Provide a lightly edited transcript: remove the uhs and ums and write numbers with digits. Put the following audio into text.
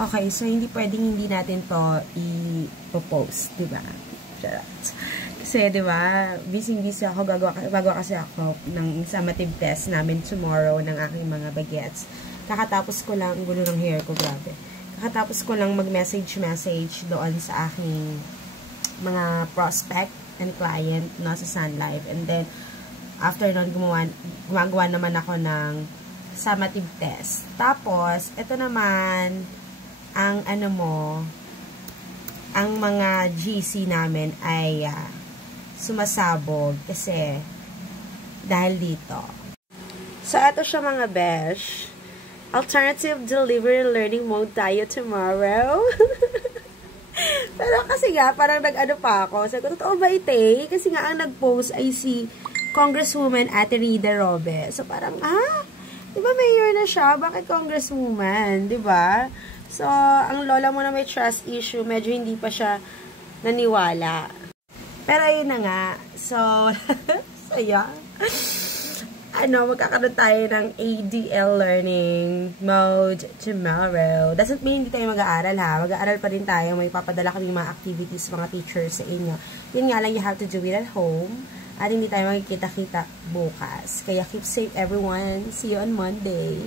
Okay, so hindi pwedeng hindi natin to i-post, diba? Kasi, diba, busy-busy ako, gagawa kasi ako ng summative test namin tomorrow ng aking mga bagets. Kakatapos ko lang, gulo ng hair ko, grabe. Kakatapos ko lang mag-message doon sa aking mga prospect and client no, sa Sun Life. And then, after nun, gumagawa naman ako ng summative test. Tapos, ito naman, ang ang mga GC namin ay sumasabog kasi dahil dito. So, ito siya mga besh. Alternative delivery learning mode tayo tomorrow. Pero kasi nga, parang nag-ano pa ako. Sabi ko, totoo ba ite? Kasi nga, ang nag-post ay si Congresswoman Ate Rida Robe. So, parang, diba mayor na siya? Bakit Congresswoman? Diba? So, ang lola mo na may trust issue, medyo hindi pa siya naniwala. Pero, ayun na nga. So, saya. Magkakaroon tayo ng ADL learning mode tomorrow. Doesn't mean hindi tayo mag-aaral ha. Mag-aaral pa rin tayo. May papadala kaming mga activities, mga teachers sa inyo. Yun nga lang, you have to do it at home. At hindi tayo magkikita-kita bukas. Kaya keep safe everyone. See you on Monday.